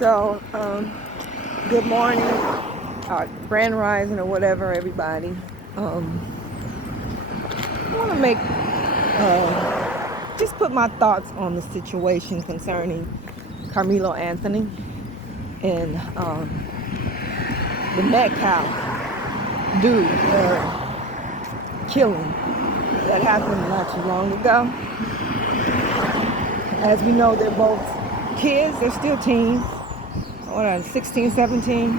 So, good morning, grand rising, or whatever, everybody. I want to just put my thoughts on the situation concerning Carmelo Anthony and the Metcalf dude killing that happened not too long ago. As we know, they're both kids, they're still teens, 16, 17.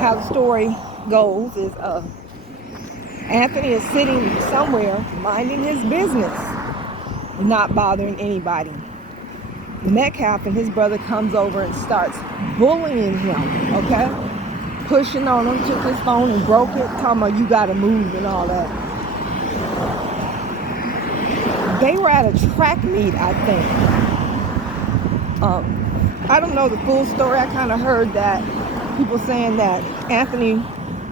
How the story goes is Anthony is sitting somewhere minding his business, not bothering anybody. Metcalf and his brother comes over and starts bullying him, okay? Pushing on him, took his phone and broke it, talking about you gotta move and all that. They were at a track meet, I think. I don't know the full story. I kind of heard that people saying that Anthony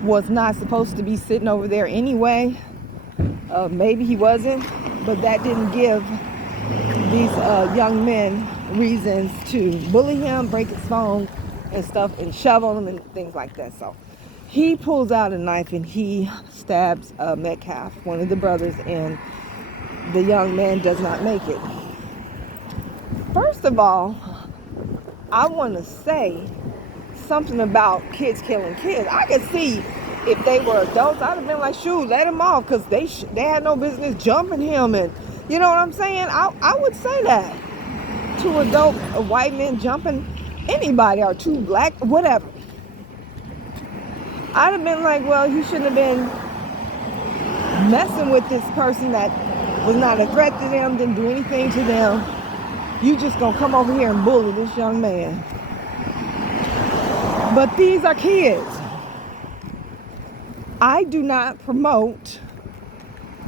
was not supposed to be sitting over there anyway. Maybe he wasn't, but that didn't give these young men reasons to bully him, break his phone and stuff, and shove on him and things like that. So he pulls out a knife and he stabs Metcalf, one of the brothers, and the young man does not make it. First of all, I want to say something about kids killing kids. I could see if they were adults, I'd have been like, shoot, let him off, because they had no business jumping him, and you know what I'm saying? I would say that to adult white men jumping anybody, or two black, whatever. I'd have been like, well, you shouldn't have been messing with this person that was not a threat to them, didn't do anything to them. You just gonna come over here and bully this young man. But these are kids. I do not promote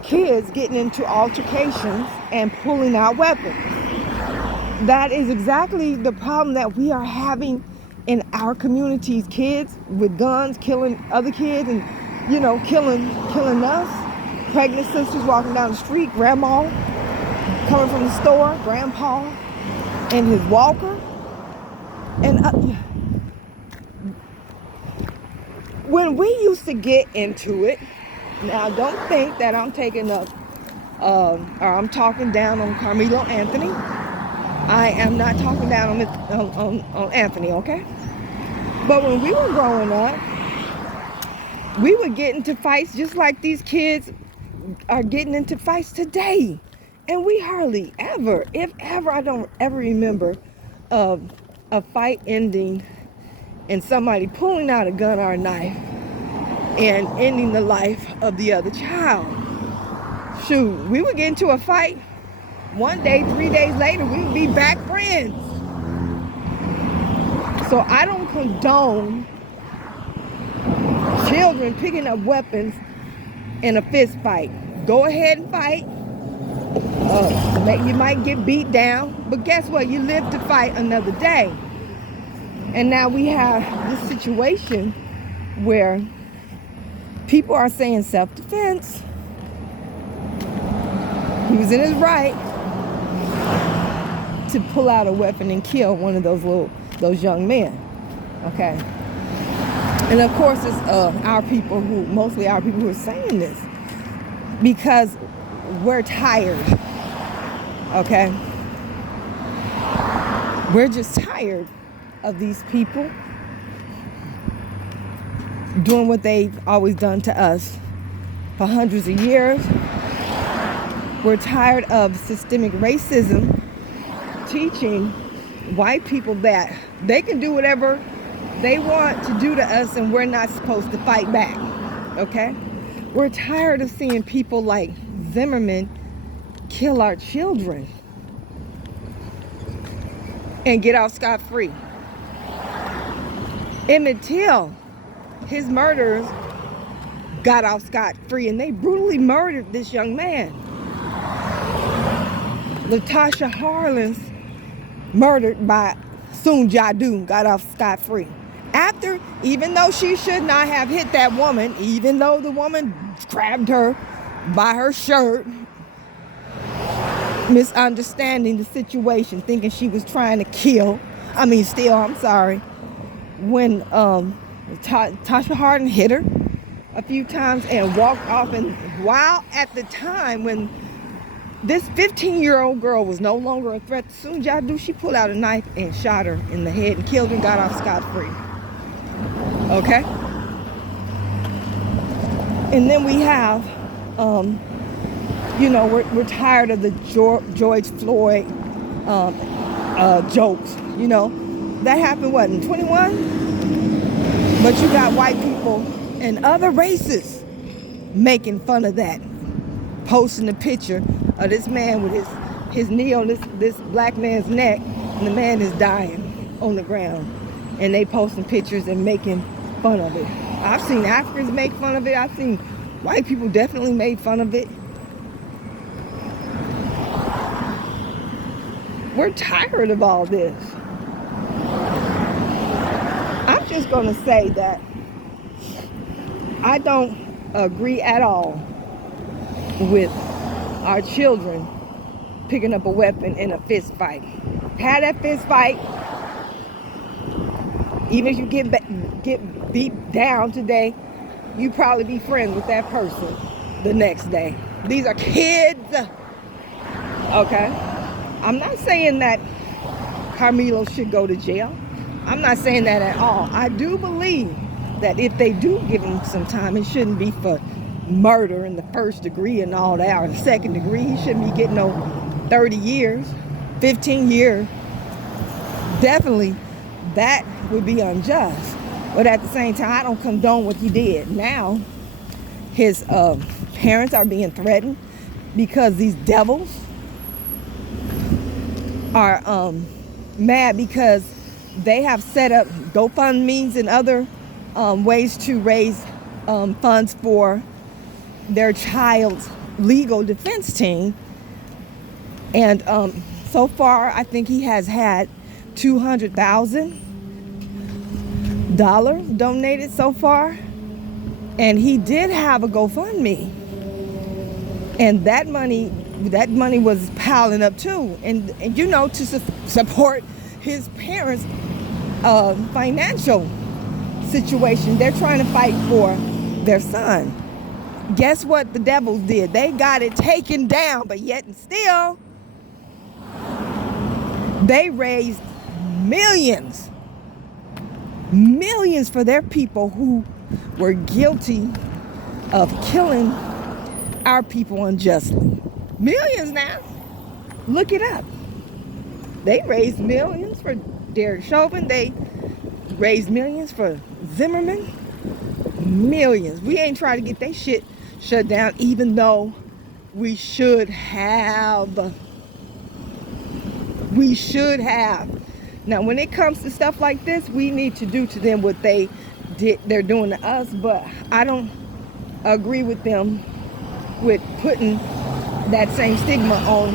kids getting into altercations and pulling out weapons. That is exactly the problem that we are having in our communities. Kids with guns killing other kids, and killing us. Pregnant sisters walking down the street, grandma coming from the store, grandpa and his walker. And when we used to get into it, now don't think that I'm taking up or I'm talking down on Carmelo Anthony. I am not talking down on Anthony, okay? But when we were growing up, we would get into fights just like these kids are getting into fights today. And we hardly ever, if ever, I don't ever remember a fight ending and somebody pulling out a gun or a knife and ending the life of the other child. Shoot, we would get into a fight. One day, 3 days later, we would be back friends. So I don't condone children picking up weapons in a fist fight. Go ahead and fight. You might get beat down, but guess what? You live to fight another day. And now we have this situation where people are saying self-defense. He was in his right to pull out a weapon and kill one of those young men. Okay. And of course, it's mostly our people who are saying this because we're tired. Okay. We're just tired of these people doing what they've always done to us for hundreds of years. We're tired of systemic racism teaching white people that they can do whatever they want to do to us and we're not supposed to fight back. Okay? We're tired of seeing people like Zimmerman kill our children and get off scot-free. Emmett Till, his murderers got off scot-free and they brutally murdered this young man. Latasha Harlins, murdered by Soon Jadu, got off scot-free. After, even though she should not have hit that woman, even though the woman grabbed her by her shirt, misunderstanding the situation, thinking she was trying to kill I'm sorry. When Tasha Hardin hit her a few times and walked off, and while at the time when this 15-year-old girl was no longer a threat, as soon as y'all do, she pulled out a knife and shot her in the head and killed her and got off scot-free. Okay? And then we have, we're tired of the George Floyd jokes. That happened, what, in 21? But you got white people and other races making fun of that, posting a picture of this man with his knee on this black man's neck, and the man is dying on the ground, and they posting pictures and making fun of it. I've seen Africans make fun of it. I've seen white people definitely made fun of it. We're tired of all this. I'm just gonna say that I don't agree at all with our children picking up a weapon in a fist fight. Had that fist fight, even if you get beat down today, you probably be friends with that person the next day. These are kids, okay? I'm not saying that Karmelo should go to jail. I'm not saying that at all. I do believe that if they do give him some time, it shouldn't be for murder in the first degree and all that, or the second degree. He shouldn't be getting no 30 years, 15 years. Definitely, that would be unjust. But at the same time, I don't condone what he did. Now, his parents are being threatened because these devils are mad because they have set up GoFundMes and other ways to raise funds for their child's legal defense team. And so far, I think he has had $200,000 donated so far. And he did have a GoFundMe. And that money was piling up too. And to support his parents' financial situation. They're trying to fight for their son. Guess what the devils did? They got it taken down, but yet and still, they raised millions for their people who were guilty of killing our people unjustly. Millions now. Look it up. They raised millions for Derek Chauvin. They raised millions for Zimmerman. Millions. We ain't trying to get that shit shut down, even though we should have. We should have. Now, when it comes to stuff like this, we need to do to them what they're doing to us. But I don't agree with them with putting that same stigma on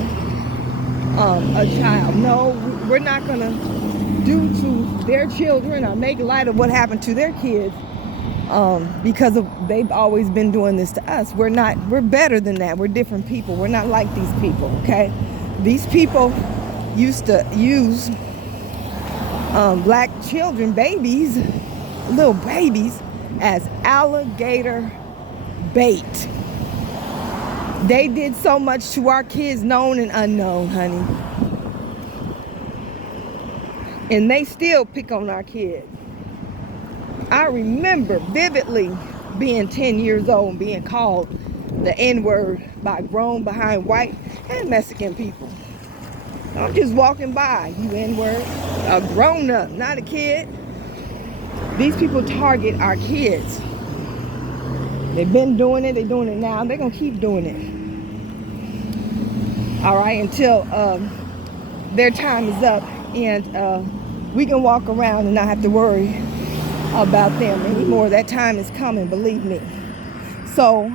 a child. No, we're not gonna do to their children or make light of what happened to their kids because they've always been doing this to us. We're better than that. We're different people. We're not like these people, okay? These people used to use black children, babies, little babies, as alligator bait. They did so much to our kids, known and unknown, honey. And they still pick on our kids. I remember vividly being 10 years old and being called the N-word by grown behind white and Mexican people. I'm just walking by, you N-word. A grown-up, not a kid. These people target our kids. They've been doing it, they're doing it now, they're gonna keep doing it. All right, until their time is up and we can walk around and not have to worry about them anymore. That time is coming, believe me. So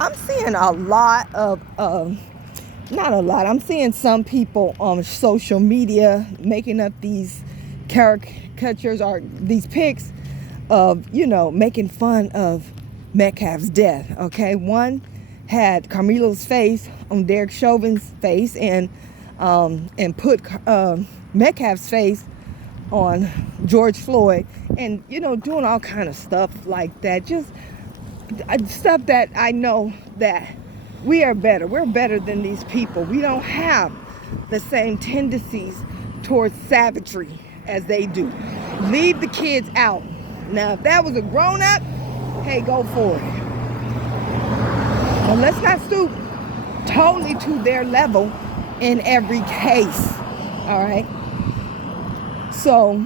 I'm seeing a lot of, not a lot, I'm seeing some people on social media making up these caricatures or these pics of, making fun of Metcalf's death, okay? One had Karmelo's face on Derek Chauvin's face, and and put Metcalf's face on George Floyd, and doing all kind of stuff like that. Just stuff that I know that we are better. We're better than these people. We don't have the same tendencies towards savagery as they do. Leave the kids out. Now, if that was a grown-up, hey, go for it. But let's not stoop totally to their level in every case. All right? So,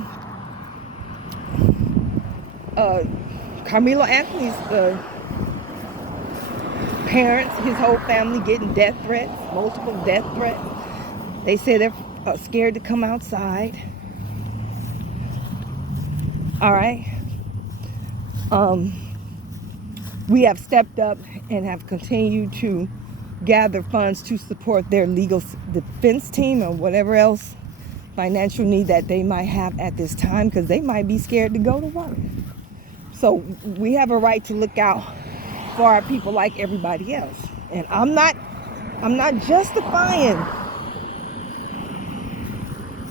Karmelo Anthony's parents, his whole family getting death threats, multiple death threats. They say they're scared to come outside. All right. We have stepped up and have continued to gather funds to support their legal defense team or whatever else financial need that they might have at this time, because they might be scared to go to work. So we have a right to look out for our people like everybody else. And I'm not justifying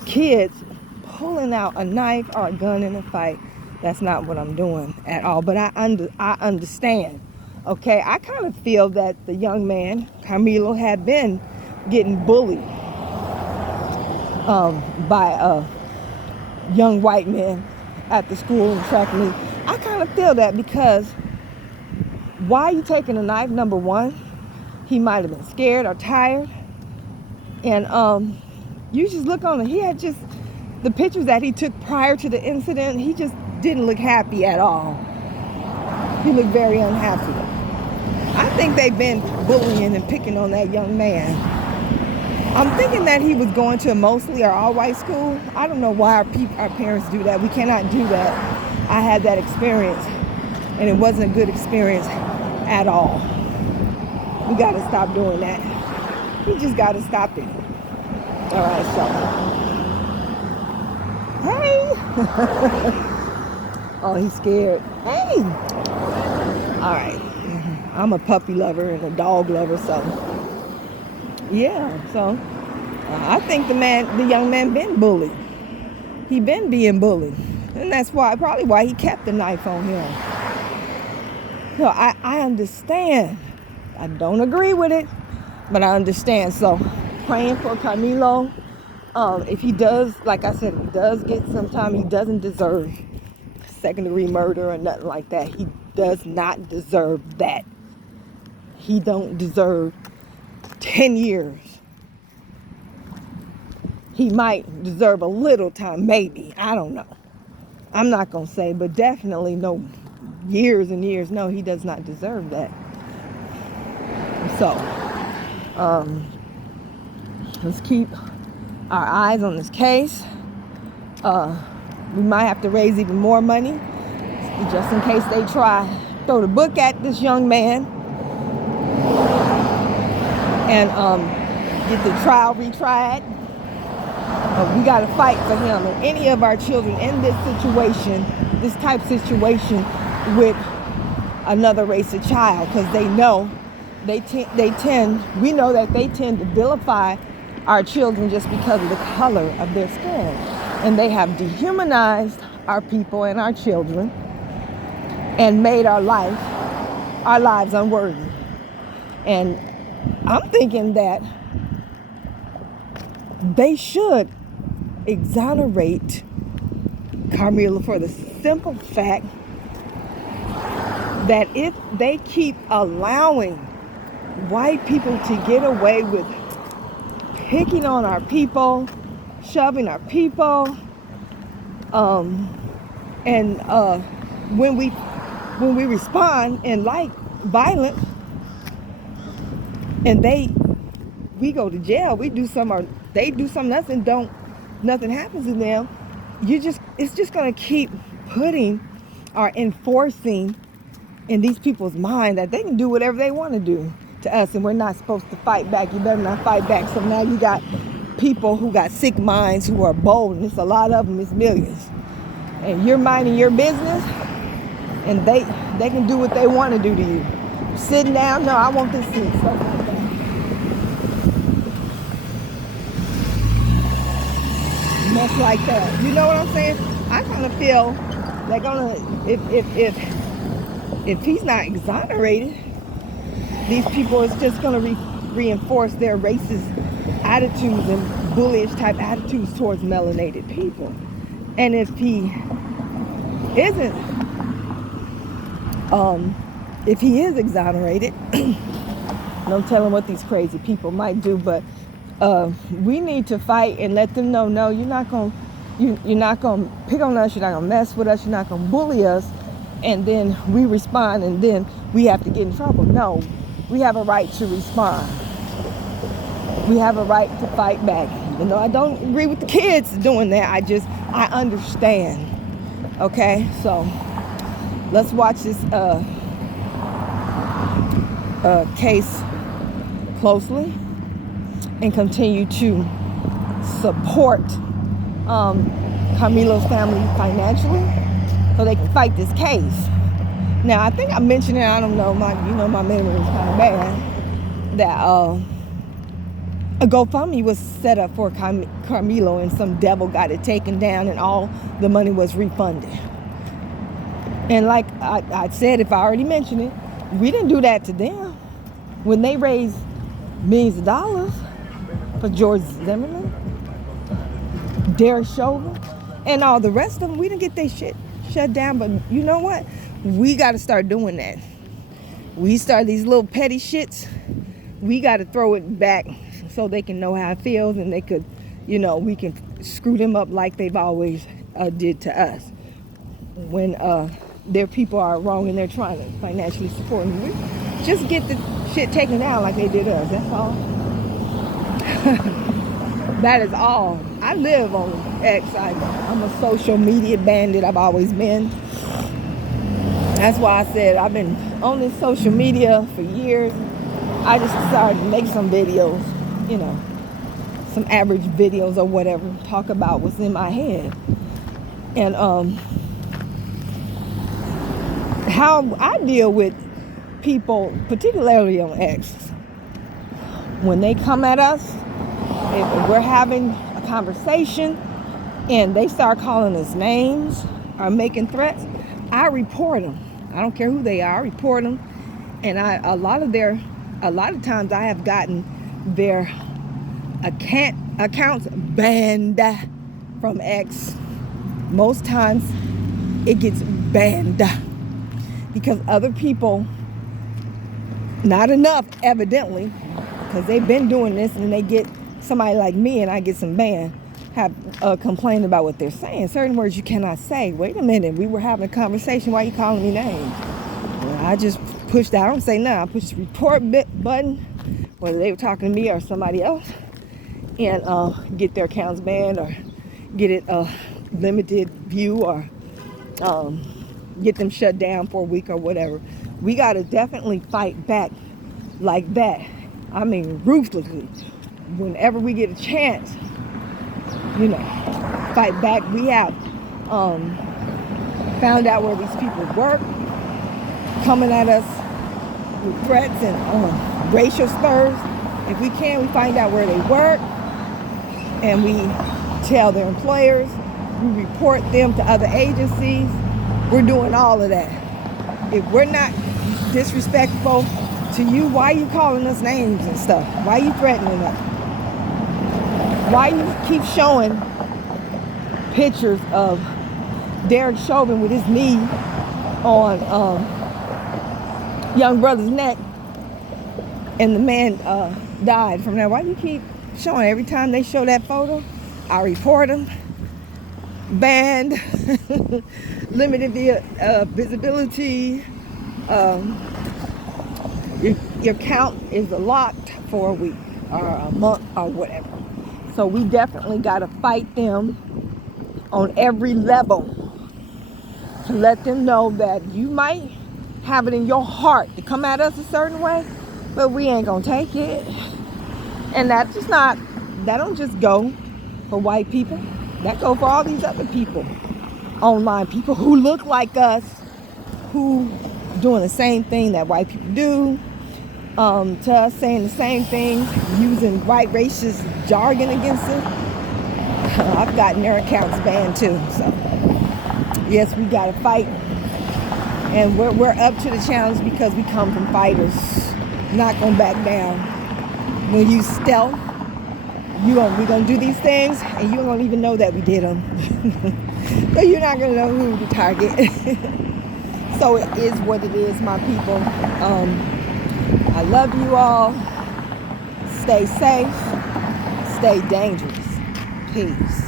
kids pulling out a knife or a gun in a fight. That's not what I'm doing at all. But I understand. Okay, I kind of feel that the young man, Karmelo, had been getting bullied by young white men at the school and track meet. I kind of feel that, because why are you taking a knife? Number one, he might have been scared or tired. And you just look on it. He had just, the pictures that he took prior to the incident, he just didn't look happy at all. He looked very unhappy. I think they've been bullying and picking on that young man. I'm thinking that he was going to a mostly or all-white school. I don't know why our parents do that. We cannot do that. I had that experience, and it wasn't a good experience at all. We got to stop doing that. We just got to stop it. All right, so. Hey! Oh, he's scared. Hey! All right. I'm a puppy lover and a dog lover, so. Yeah, so I think the young man been bullied. He been being bullied. And that's probably why he kept the knife on him. So I understand. I don't agree with it, but I understand. So praying for Karmelo. If he does, like I said, if he does get some time, he doesn't deserve second-degree murder or nothing like that. He does not deserve that. He don't deserve 10 years. He might deserve a little time, maybe. I don't know. I'm not going to say, but definitely no years and years. No, he does not deserve that. So, let's keep our eyes on this case. We might have to raise even more money just in case they try throw the book at this young man and get the trial retried. We got to fight for him and any of our children in this situation, this type of situation with another race of child, because they know we know that they tend to vilify our children just because of the color of their skin. And they have dehumanized our people and our children and made our lives unworthy. And I'm thinking that they should exonerate Karmelo for the simple fact that if they keep allowing white people to get away with picking on our people, shoving our people, and when we respond in like violence, and we go to jail, we do some, or they do something else, and nothing happens to them. It's just gonna keep putting or enforcing in these people's mind that they can do whatever they want to do to us, and we're not supposed to fight back. You better not fight back. So now you got people who got sick minds who are bold, and it's a lot of them, it's millions. And you're minding your business, and they can do what they want to do to you. Sitting down, no, I want this seat. So like that. You know what I'm saying? I kind of feel they're gonna, if he's not exonerated, these people is just gonna reinforce their racist attitudes and bullish type attitudes towards melanated people. And if he isn't, if he is exonerated, no telling what these crazy people might do, but we need to fight and let them know, no, you're not gonna pick on us, you're not gonna mess with us, you're not gonna bully us, and then we respond and then we have to get in trouble. No, we have a right to respond. We have a right to fight back. Even though I don't agree with the kids doing that, I understand. Okay, so let's watch this case closely and continue to support Karmelo's family financially so they can fight this case. Now, I think I mentioned it, I don't know, my memory is kind of bad, that a GoFundMe was set up for Karmelo, and some devil got it taken down and all the money was refunded. And like I said, if I already mentioned it, we didn't do that to them. When they raised millions of dollars for George Zimmerman, Derek Chauvin, and all the rest of them, we didn't get their shit shut down. But you know what? We got to start doing that. We start these little petty shits. We got to throw it back so they can know how it feels, and they could, we can screw them up like they've always did to us. When their people are wrong and they're trying to financially support them, we just get the shit taken down like they did us. That's all. That is all. I live on X. I'm a social media bandit. I've always been. That's why I said I've been on this social media for years. I just decided to make some videos, some average videos or whatever, talk about what's in my head. And how I deal with people, particularly on X, when they come at us, if we're having a conversation and they start calling us names or making threats, I report them. I don't care who they are, I report them. And a lot of times I have gotten their accounts banned from X. Most times it gets banned because other people, not enough evidently, because they've been doing this, and they get somebody like me and I get some banned, have complained about what they're saying. Certain words you cannot say. Wait a minute, we were having a conversation, why are you calling me names? Well, I just pushed that. I don't say nothing. I push the report button, whether they were talking to me or somebody else, and get their accounts banned or get it limited view or get them shut down for a week or whatever. We got to definitely fight back like that. I mean, ruthlessly. Whenever we get a chance, fight back. We have found out where these people work, coming at us with threats and racial slurs. If we can, we find out where they work, and we tell their employers. We report them to other agencies. We're doing all of that. If we're not disrespectful to you, why are you calling us names and stuff? Why are you threatening us? Why you keep showing pictures of Derek Chauvin with his knee on young brother's neck, and the man died from that? Why do you keep showing? Every time they show that photo, I report them. Banned, limited visibility. Your account is locked for a week or a month or whatever. So we definitely got to fight them on every level to let them know that you might have it in your heart to come at us a certain way, but we ain't gonna take it. And that don't just go for white people. That go for all these other people, online people who look like us, who doing the same thing that white people do, to us, saying the same things, using white racist jargon against us. I've gotten their accounts banned too. So yes, we gotta fight, and we're up to the challenge because we come from fighters. Not gonna back down. When you stealth, we're gonna do these things, and you don't even know that we did them. So you're not gonna know who to target. So it is what it is, my people. I love you all. Stay safe. Stay dangerous. Peace.